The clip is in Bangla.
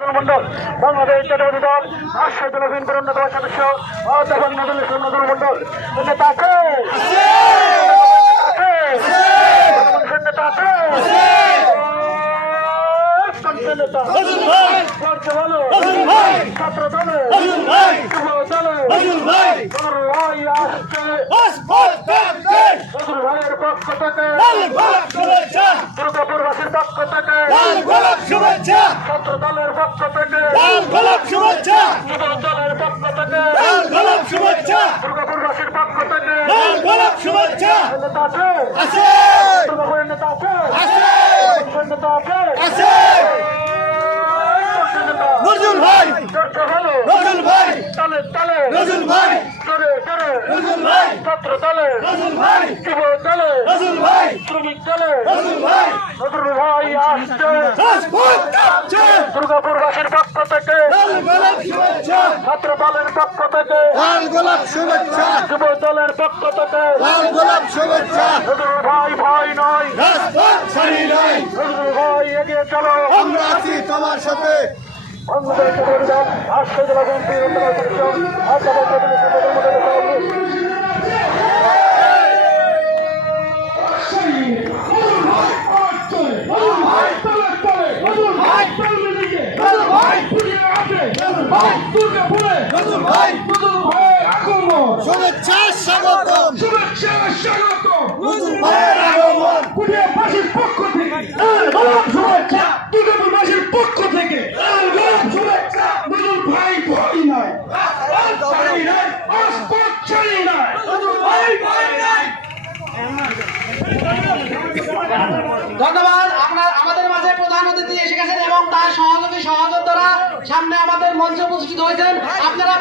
মন্ডল বাংলাদেশ জাতীয়তাবাদী দল রাষ্ট্রীয় দলের অন্যতম সদস্য অধ্যাপক নজরুল মন্ডল নেতা আছে নেতা আছে ছাত্র দলে যুব দলে ভাইয়ের পক্ষ থেকে দুর্গাপুরবাসীর পক্ষ থেকে ছাত্র দলের পক্ষ থেকে যুব দলের পক্ষ থেকে দুর্গাপুরবাসীর পক্ষ থেকে নেতা আছে দুর্গাপুরের নেতা আছে নেতা আছে নজরুল ভাই নজরুল ভাই তালে তালে নজরুল ভাই জোরে জোরে নজরুল ভাই ছাত্র দলে নজরুল ভাই যুব দলে নজরুল ভাই শ্রমিক দলে নজরুল ভাই নজরুল ভাই আসছে রাজপথ কাঁপছে দুর্গাপুরবাসীর পক্ষ থেকে লাল গোলাপ শুভেচ্ছা ছাত্র দলের পক্ষ থেকে লাল গোলাপ শুভেচ্ছা যুব দলের পক্ষ থেকে লাল গোলাপ শুভেচ্ছা নজরুল ভাই ভয় নয় রাজপথ ছাড়ি নাই নজরুল ভাই এগিয়ে চলো আমরা আছি তোমার সাথে বাংলাদেশ জাতীয়তাবাদী দল রাষ্ট্রীয় জেলা বিএনপির অন্যতম সদস্য অধ্যাপক নজরুল মন্ডলের সভাপতি নজরুল ভাই শুভেচ্ছা স্বাগতম নজরুল ভাইয়ের আগমন ধন্যবাদ। আমাদের মাঝে প্রধান অতিথি এসে গেছেন এবং তার সহযোগী সহযোদ্ধারা সামনে আমাদের মঞ্চে উপস্থিত হয়েছেন। আপনারা